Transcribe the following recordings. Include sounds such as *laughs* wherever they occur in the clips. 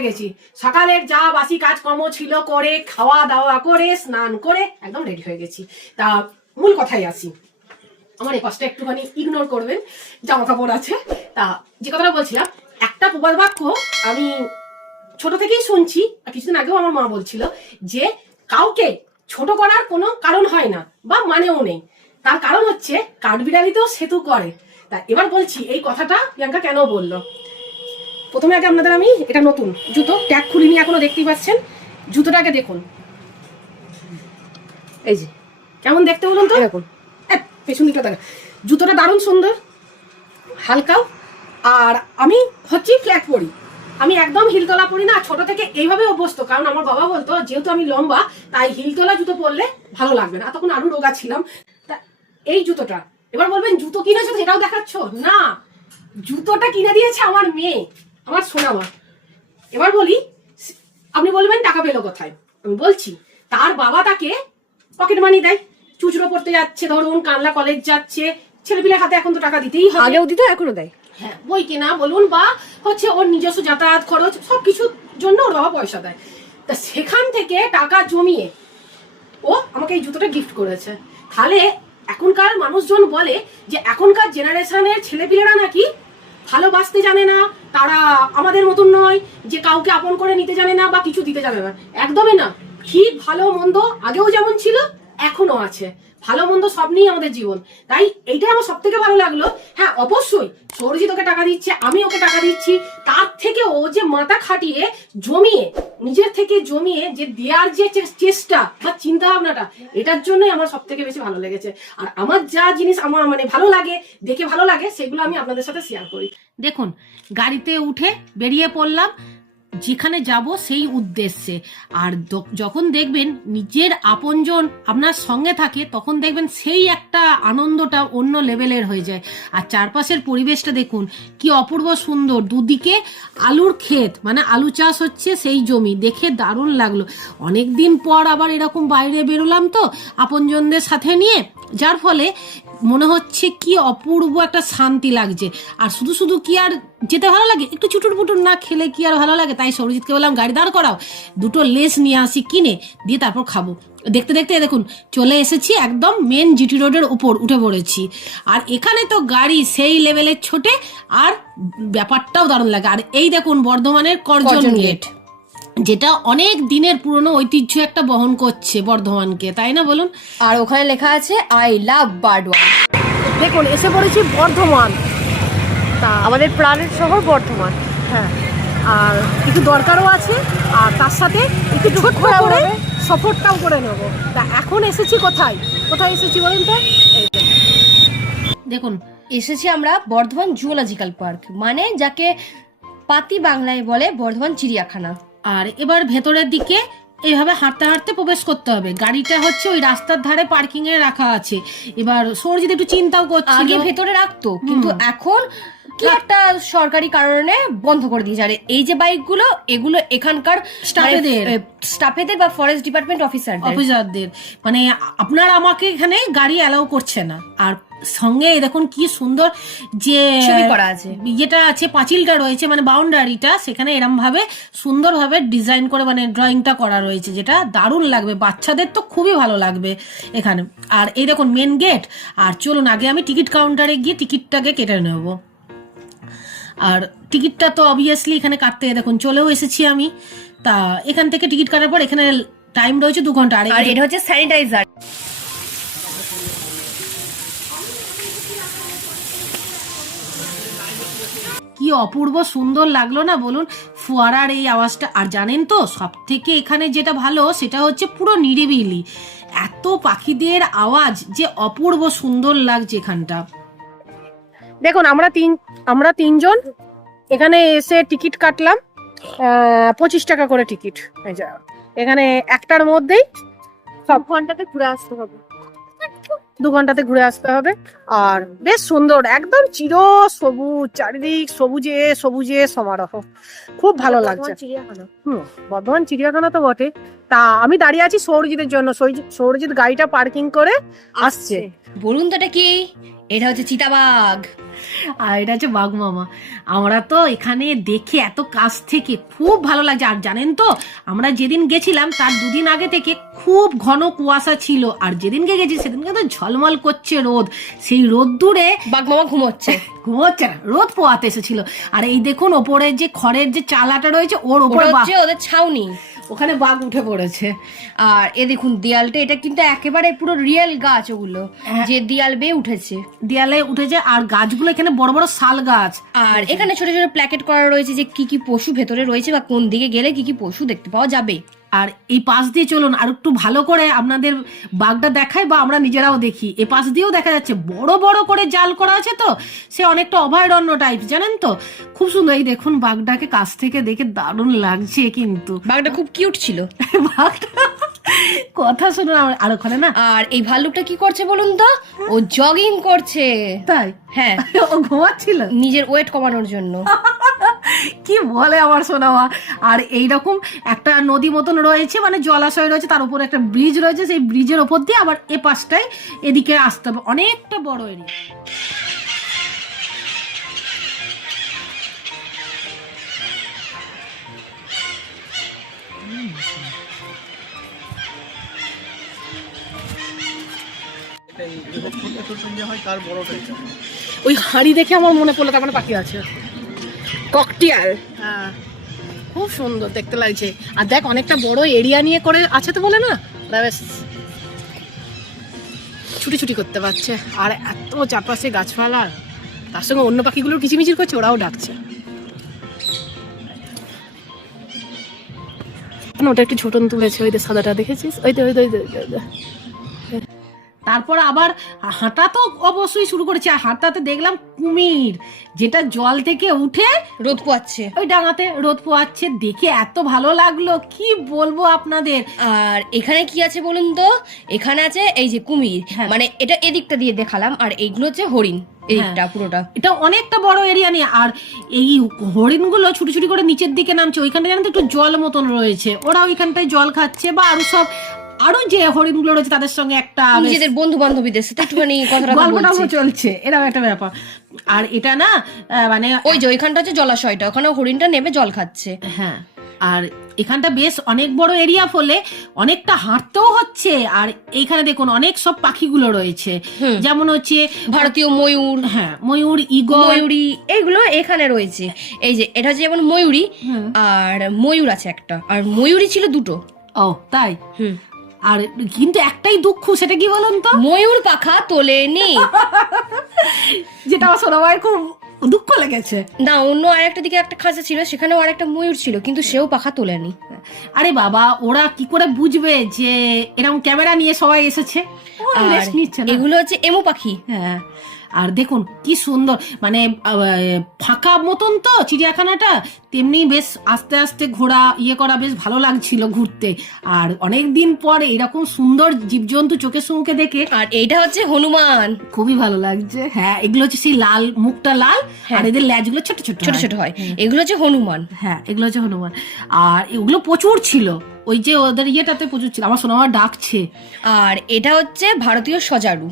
হয়ে গেছি। সকালের যা বাসি কাজকর্ম ছিল করে খাওয়া দাওয়া করে, স্নান করে, একদম রেডি হয়ে গেছি। তা মূল কথাই আসি। আমার এই কষ্ট একটুখানি ইগনোর করবেন জামা কাপড় আছে। তা যে কথাটা বলছিলাম, একটা প্রবাদ বাক্য আমি ছোট থেকেই শুনছি, আর কিছুদিন আগেও আমার মা বলছিল যে, কাউকে ছোট করার কোনো কারণ হয় না, বা মানেও নেই। তার কারণ হচ্ছে, কাঠবিড়ালিতেও সেতু করে। তা এবার বলছি, এই কথাটা প্রিয়াঙ্কা কেন বলল? প্রথমে আগে আপনাদের আমি এটা নতুন জুতো ট্যাগ খুলিনি এখনও দেখতেই পাচ্ছেন। জুতোটাকে দেখুন। এই যে। কেমন দেখতে বলুন তো? এরকম। এহ, পেছন দিকটা দেখা। জুতোটা দারুণ সুন্দর হালকাও। আর আমি হচ্ছি ফ্ল্যাট পরি। আমি একদম হিলতলা পরি না ছোট থেকে এইভাবে অভ্যস্ত। কারণ আমার বাবা বলতো যেহেতু আমি লম্বা তাই হিলতলা জুতো পরলে ভালো লাগবে না। তখন আরও রোগা ছিলাম। তা এই জুতোটা। এবার বলবেন জুতো কিনেছো তো এটাও দেখাচ্ছ? না। জুতোটা কিনে দিয়েছে আমার মেয়ে। আমার সোনা মা। এবার বলি আপনি বলবেন টাকা পেল কোথায়? আমি বলছি তার বাবা তাকে পকেট মানি দেয়। চুচড়ো পড়তে যাচ্ছে ধরুন কানলা কলেজ যাচ্ছে ছেলেপিলের হাতে এখন তো টাকা দিতেই হবে। আগেও দিত এখনও দেয়। হ্যাঁ বই কেনা বলুন বা হচ্ছে ওর নিজস্ব যাতায়াত খরচ সব কিছুর জন্য ওর বাবা পয়সা দেয়। তা সেখান থেকে টাকা জমিয়ে ও আমাকে এই জুতোটা গিফট করেছে। তাহলে এখনকার মানুষজন বলে যে এখনকার জেনারেশনের ছেলেপিলেরা নাকি ভালোবাসতে জানে না, তারা আমাদের মতন নয়, যে কাউকে আপন করে নিতে জানে না বা কিছু দিতে জানে না। একদমই না। ঠিক ভালো, মন্দ আগেও যেমন ছিল এখনও আছে। ভালো মন্দ সব নিয়েই আমাদের জীবন। তাই এইটা আমার সব থেকে ভালো লাগল। হ্যাঁ অবশ্যই সৌরজিৎ ওকে টাকা দিচ্ছে, আমি ওকে টাকা দিচ্ছি। তার থেকে ও যে মাথা খাটিয়ে জমিয়ে, নিজের থেকে জমিয়ে যে দেওয়ার যে চেষ্টা বা চিন্তা ভাবনাটা এটার জন্যই আমার সব থেকে বেশি ভালো লেগেছে। আর আমার যা জিনিস আমার মানে ভালো লাগে, দেখে ভালো লাগে, সেগুলো আমি আপনাদের সাথে শেয়ার করি। দেখুন, গাড়িতে উঠে বেরিয়ে পড়লাম যেখানে যাব সেই উদ্দেশ্যে। আর যখন দেখবেন নিজের আপনজন আপনার সঙ্গে থাকে, তখন দেখবেন সেই একটা আনন্দটা অন্য লেভেলের হয়ে যায়। আর চারপাশের পরিবেশটা দেখুন, কি অপূর্ব সুন্দর। দুদিকে আলুর ক্ষেত মানে আলু চাষ হচ্ছে সেই জমি। দেখে দারুণ লাগল। অনেক দিন পর আবার এরকম বাইরে বেরোলাম তো, আপনজনদের সাথে নিয়ে। যার ফলে মনে হচ্ছে কি অপূর্ব একটা শান্তি লাগছে। আর শুধু শুধু কি আর যেতে ভালো লাগে? একটু চুটুর পুটুর না খেলে কি আর ভালো লাগে? তাই সৌরজিৎকে বললাম গাড়ি দাঁড় করাও। দুটো লেস নিয়ে আসি কিনে দিয়ে তারপর খাব। দেখতে দেখতে দেখুন চলে এসেছি একদম মেন জিটি রোডের উপর উঠে পড়েছি। আর এখানে তো গাড়ি সেই লেভেলের ছোটে আর ব্যাপারটাও দারুণ লাগে। আর এই দেখুন বর্ধমানের করজন করজন গেট যেটা অনেক দিনের পুরনো ঐতিহ্য একটা বহন করছে বর্ধমানকে তাই না বলুন? আর ওখানে লেখা আছে আই লাভ বার্ডওয়ান দেখুন এসে পড়েছি বর্ধমান। তা আমাদের প্রাণের শহর বর্ধমান। হ্যাঁ আর কিছু দরকারও আছে আর তার সাথে একটু করে। সফরটাও করে নেব। তা এখন এসেছি কোথায়? কোথায় এসেছি বলুন তো? দেখুন এসেছি আমরা বর্ধমান জুওলজিক্যাল পার্ক মানে যাকে পাতি বাংলায় বলে বর্ধমান চিড়িয়াখানা। আর এবার ভেতরের দিকে এইভাবে হাঁটতে হাঁটতে প্রবেশ করতে হবে। গাড়িটা হচ্ছে ওই রাস্তার ধারে পার্কিং এ রাখা আছে। এবার সৌরজিৎ একটু চিন্তাও করছে আগে ভেতরে রাখতো কিন্তু এখন কি একটা সরকারি কারণে বন্ধ করে দিয়েছে। আর এই যে বাইকগুলো এগুলো এখানকার স্টাফেদের। স্টাফেদের বা ফরেস্ট ডিপার্টমেন্ট অফিসারদের অফিসারদের মানে আপনার আমাকে এখানে গাড়ি অ্যালাউ করছে না। আর সঙ্গে দেখুন কি সুন্দর যে করা আছে। যেটা আছে পাঁচিলটা রয়েছে মানে বাউন্ডারিটা সেখানে এরম ভাবে সুন্দরভাবে ডিজাইন করে মানে ড্রয়িংটা করা রয়েছে যেটা দারুণ লাগবে। বাচ্চাদের তো খুবই ভালো লাগবে এখানে। আর এই দেখুন মেন গেট আর চলুন আগে আমি টিকিট কাউন্টারে গিয়ে টিকিটটাকে কেটে নেব। আর টিকিটটা তো অবভিয়াসলি এখানে কাটতে দেখুন চলেও এসেছি আমি। তা এখান থেকে টিকিট কাটার পর এখানে টাইম রয়েছে দু ঘণ্টা। আর এটা হচ্ছে স্যানিটাইজার কি অপূর্ব সুন্দর লাগল না বলুন ফোয়ারার এই আওয়াজটা। আর জানেন তো সব থেকে এখানে যেটা ভালো সেটা হচ্ছে পুরো নিরিবিলি। এত পাখিদের আওয়াজ যে অপূর্ব সুন্দর লাগছে এখানটা। দেখুন আমরা তিন আমরা তিনজন এখানে এসে টিকিট কাটলাম পঁচিশ টাকা করে টিকিট। এখানে একটার মধ্যেই সব ঘন্টাতে ঘুরে আসতে হবে। দু ঘন্টাতে ঘুরে আসতে হবে। আর বেশ সুন্দর একদম চির সবুজ চারিদিক সবুজে সবুজে সমারোহ। খুব ভালো লাগছে। হুম বর্ধমান চিড়িয়াখানা তো বটে। তা আমি দাঁড়িয়ে আছি সৌরজিতের জন্য। সৌরজিৎ- সৌরজিৎ গাড়িটা পার্কিং করে আসছে। বলুন তো এটা কি? এটা হচ্ছে চিতাবাঘ। আর এটা হচ্ছে বাঘ মামা। আমরা তো এখানে দেখে এত কাছ থেকে খুব ভালো লাগছে। আর জানেন তো আমরা যেদিন গেছিলাম তার দুদিন আগে থেকে খুব ঘন কুয়াশা ছিল। আর যেদিনকে গেছি সেদিনকে তো ঝলমল করছে রোদ। সেই রোদ দূরে বাঘ মামা ঘুমোচ্ছে। ঘুমোচ্ছে না রোদ পোয়াতে এসেছিল। আর এই দেখুন ওপরে যে খড়ের যে চালাটা রয়েছে ওর ওপরে ওদের ছাউনি। ওখানে বাঘ উঠে পড়েছে। আর এ দেখুন দেয়ালটা এটা কিন্তু একেবারে পুরো রিয়েল গাছ ওগুলো হ্যাঁ। যে দেয়াল বেয়ে উঠেছে। দেয়ালে উঠেছে আর গাছগুলো এখানে বড় বড় শাল গাছ। আর এখানে ছোট ছোট প্ল্যাকেট করা রয়েছে যে কি কি পশু ভেতরে রয়েছে বা কোন দিকে গেলে কি কি পশু দেখতে পাওয়া যাবে। আর এই পাশ দিয়ে চলুন আর একটু ভালো করে আপনাদের বাঘটা দেখাই বা আমরা নিজেরাও দেখি। এ পাশ দিয়েও দেখা যাচ্ছে বড় বড় করে জাল করা আছে তো সে অনেকটা অভয়ারণ্য টাইপ জানেন তো? খুব সুন্দর এই দেখুন বাঘটাকে কাছ থেকে দেখে দারুণ লাগছে কিন্তু। বাঘটা খুব কিউট ছিল। *laughs* বাঘটা কথা শুনুন আর ওখানে না। আর এই ভাল্লুকটা কি করছে বলুন তো? ও জগিং করছে। তাই? হ্যাঁ। ও ঘুমাচ্ছিল? নিজের ওয়েট কমানোর জন্য। *laughs* কি বলে আমার সোনামা আর এইরকম একটা নদী মতন রয়েছে মানে জলাশয় রয়েছে তার উপর একটা ব্রিজ রয়েছে সেই ব্রিজের ওপর দিয়ে আবার এ পাশটায় এদিকে আসতে হবে অনেকটা বড় এরিয়া হয় ওই হাঁড়ি দেখে আমার মনে পড়ল তার মানে পাখি আছে ককটিয়াল হ্যাঁ। খুব সুন্দর দেখতে লাগছে। আর দেখ অনেকটা বড় এরিয়া নিয়ে করে আছে তো বলে না? বেশ ছুটি ছুটি করতে পারছে। আর এত চারপাশে গাছপালা। তার সঙ্গে অন্য পাখিগুলো কিচিমিচির করছে ওরাও ডাকছে। ওটা একটু ছোটন তুলেছে ওই সাদাটা দেখেছিস? ওই তো, ওই তো। তারপর আবার হাঁটা তো অবশ্যই শুরু করেছে। আর হাঁটাতে দেখলাম কুমির যেটা জল থেকে উঠে রোদ পোয়াচ্ছে। ওই ডাঙাতে রোদ পোয়াচ্ছে। দেখে এত ভালো লাগল কি বলব আপনাদের? আর এখানে কি আছে বলুন তো? এখানে আছে এই যে কুমির। হ্যাঁ। মানে এটা এদিকটা দিয়ে দেখালাম আর এইগুলো হচ্ছে হরিণ এদিকটা পুরোটা। এটা অনেকটা বড় এরিয়া নিয়ে আর এই হরিণগুলো ছুটি ছুটি করে নিচের দিকে নামছে ওইখানটা জানেন তো একটু জল মতন রয়েছে। ওরা ওইখানটায় জল খাচ্ছে বা আরও সব আরও যে হরিণগুলো রয়েছে তাদের সঙ্গে একটা নিজেদের বন্ধু বান্ধবীদের সাথে একটুখানি চলছে এরকম একটা ব্যাপার। আর এটা না মানে ওই যে ওইখানটা হচ্ছে জলাশয়টা ওখানে হরিণটা নেমে জল খাচ্ছে। হ্যাঁ আর এখানটা বেশ অনেক বড় এরিয়া ফলে অনেকটা হাঁটতেও হচ্ছে আর এইখানে দেখুন অনেক সব পাখিগুলো রয়েছে। যেমন হচ্ছে ভারতীয় ময়ূর হ্যাঁ ময়ূর ইগল ময়ূরী এইগুলো এখানে রয়েছে। এই যে এটা হচ্ছে যেমন ময়ূরী আর ময়ূর আছে একটা আর ময়ূরী ছিল দুটো। ও তাই? হুম। আর কিন্তু একটাই দুঃখ সেটা কি বলুন তো? ময়ূর পাখা তোলেনি। যেটা আমার সোনামায়ের খুব দুঃখ লেগেছে। না অন্য আরেকটা দিকে একটা খাঁচা ছিল সেখানেও আরেকটা ময়ূর ছিল কিন্তু সেও পাখা তোলেনি। আরে বাবা ওরা কি করে বুঝবে যে এরকম ক্যামেরা নিয়ে সবাই এসেছে? এগুলো হচ্ছে এমো পাখি। হ্যাঁ। আর দেখুন কি সুন্দর মানে ফাঁকা মতন তো চিড়িয়াখানাটা তেমনি বেশ আস্তে আস্তে ঘোরা ইয়ে করা বেশ ভালো লাগছিল ঘুরতে। আর অনেক দিন পরে এরকম সুন্দর জীবজন্তু চোখে সুমুখে দেখে আর এইটা হচ্ছে হনুমান। খুবই ভালো লাগছে। হ্যাঁ এগুলো হচ্ছে সেই লাল মুখটা লাল আর এদের ল্যাজগুলো ছোট ছোট ছোট হয়। ছোট হয়। এগুলো হচ্ছে হনুমান। হ্যাঁ এগুলো হচ্ছে হনুমান। আর এগুলো প্রচুর ছিল। ওই যে ওদের ইয়েটাতে প্রচুর ছিল আমার সোনামা ডাকছে। আর এটা হচ্ছে ভারতীয় সজারু।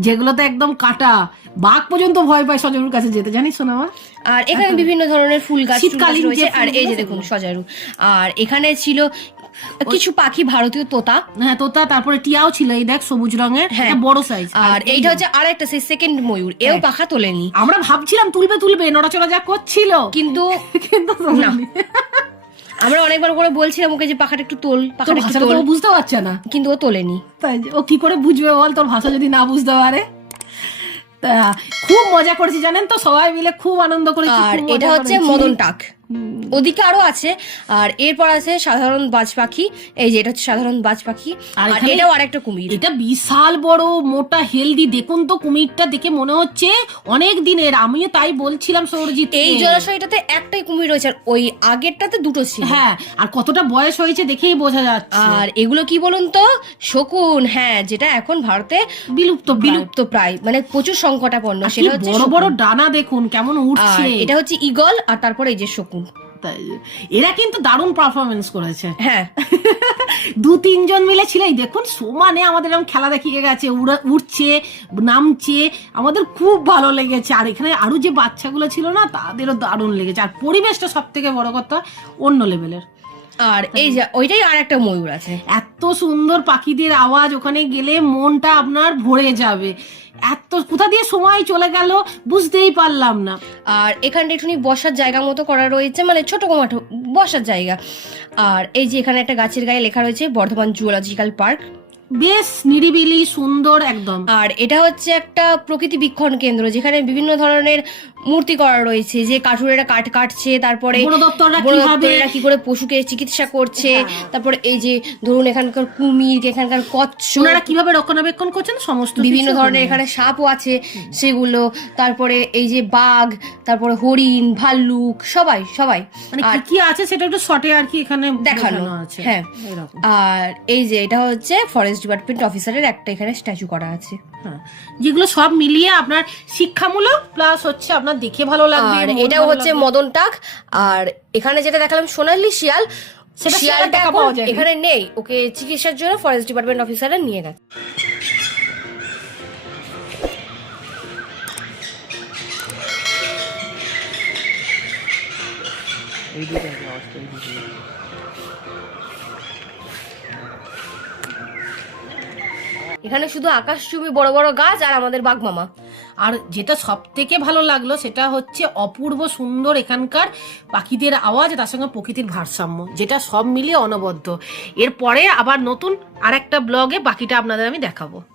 যেগুলোতে একদম কাটা। বাঘ পর্যন্ত ভয় পায় সজারুর কাছে যেতে জানিস সোনামা? আর এখানে বিভিন্ন ধরনের ফুল গাছ শীতকালীন রয়েছে। আর এই যে দেখুন সজারু। আর এখানে ছিল কিছু পাখি ভারতীয় তোতা। হ্যাঁ তোতা তারপরে টিয়াও ছিল এই দেখ সবুজ রঙের। হ্যাঁ। এটা বড় সাইজ আর এইটা হচ্ছে আরেকটা সেই সেকেন্ড ময়ূর। এও পাখা তোলেনি। আমরা ভাবছিলাম তুলবে তুলবে নড়াচড়া যা করছিল। কিন্তু *laughs* কিন্তু তোলেনি। আমরা অনেকবার করে বলছিলাম ওকে যে পাখাটা একটু তোল তোর পাখাটা একটু ভাষাটা তো ও বুঝতে পারছে না। কিন্তু ও তোলেনি। তাই ও কি করে বুঝবে বল? তোর ভাষা যদি না বুঝতে পারে। তা খুব মজা করেছি জানেন তো? সবাই মিলে খুব আনন্দ করেছি আর এটা হচ্ছে। মদন টাক। ওদিকে আরও আছে আর এরপর আছে সাধারণ বাজ পাখি। এই যে এটা হচ্ছে সাধারণ বাজ পাখি। আর এটাও আরেকটা কুমির। এটা বিশাল বড় মোটা হেলদি। দেখুন তো কুমিরটা দেখে মনে হচ্ছে অনেক দিনের। আমিও তাই বলছিলাম সৌরজিৎ এই জলাশয়টাতে একটাই কুমির রয়েছে আর ওই আগেরটাতে দুটো ছিল। হ্যাঁ আর কতটা বয়স হয়েছে দেখেই বোঝা যাচ্ছে। আর এগুলো কি বলুন তো? শকুন হ্যাঁ যেটা এখন ভারতে বিলুপ্ত বিলুপ্ত বিলুপ্ত প্রায়। মানে প্রচুর সংকটাপন্ন। সেটা হচ্ছে বড় বড় ডানা দেখুন কেমন উঠছে। এটা হচ্ছে ইগল আর তারপরে এই যে শকুন। তাই এরা কিন্তু দারুণ পারফরমেন্স করেছে। হ্যাঁ। *laughs* দু তিনজন মিলে ছিল এই দেখুন সমানে আমাদের এরকম খেলা দেখিয়ে গেছে উড়া- উঠছে নামছে আমাদের খুব ভালো লেগেছে। আর এখানে আরও যে বাচ্চাগুলো ছিল না তাদেরও দারুণ লেগেছে। আর পরিবেশটা সব থেকে বড় কথা অন্য লেভেলের আর এই যে ওইটাই আর একটা ময়ূর আছে। এত সুন্দর পাখিদের আওয়াজ ওখানে গেলে মনটা আপনার ভরে যাবে। এত কোথা দিয়ে সময় চলে গেল বুঝতেই পারলাম না। আর এখানটা একটুখানি বসার জায়গা মতো করা রয়েছে মানে ছোট মাঠো বসার জায়গা। আর এই যে এখানে একটা গাছের গায়ে লেখা রয়েছে বর্ধমান জুওলজিক্যাল পার্ক। বেশ নিরিবিলি সুন্দর একদম। আর এটা হচ্ছে একটা প্রকৃতি বীক্ষণ কেন্দ্র যেখানে বিভিন্ন ধরনের মূর্তি করা রয়েছে যে কাঠুরেরা কাঠ কাটছে তারপরে কি করে পশুকে চিকিৎসা করছে হ্যাঁ। তারপরে এই যে ধরুন এখানকার কুমির এখানকার কচ্ছ ওনারা কীভাবে রক্ষণাবেক্ষণ করছেন সমস্ত বিভিন্ন ধরনের। এখানে সাপও আছে সেগুলো তারপরে এই যে বাঘ তারপরে হরিণ ভাল্লুক সবাই সবাই মানে আর কি কি আছে সেটা একটু শর্টে আর কি এখানে দেখানো, আছে হ্যাঁ। আর এই যে এটা হচ্ছে ফরেস্ট ডিপার্টমেন্ট অফিসারের একটা এখানে স্ট্যাচু করা আছে হ্যাঁ। যেগুলো সব মিলিয়ে আপনার শিক্ষামূলক প্লাস হচ্ছে আপনার দেখে ভালো লাগবে আর এটাও হচ্ছে মদন টাক। আর এখানে যেটা দেখালাম সোনালি শিয়াল। সেটা শিয়ালটা এখন পাওয়া যায় না। এখানে নেই। ওকে চিকিৎসার জন্য ফরেস্ট ডিপার্টমেন্ট অফিসাররা নিয়ে গেছে। এখানে শুধু আকাশচুম্বী বড় বড় গাছ আর আমাদের বাঘ মামা আর যেটা সব থেকে ভালো লাগল সেটা হচ্ছে অপূর্ব সুন্দর এখানকার পাখিদের আওয়াজ, তার সঙ্গে প্রকৃতির ভারসাম্য, যেটা সব মিলিয়ে অনবদ্য। এরপরে আবার নতুন আর একটা ব্লগে বাকিটা আপনাদের আমি দেখাবো।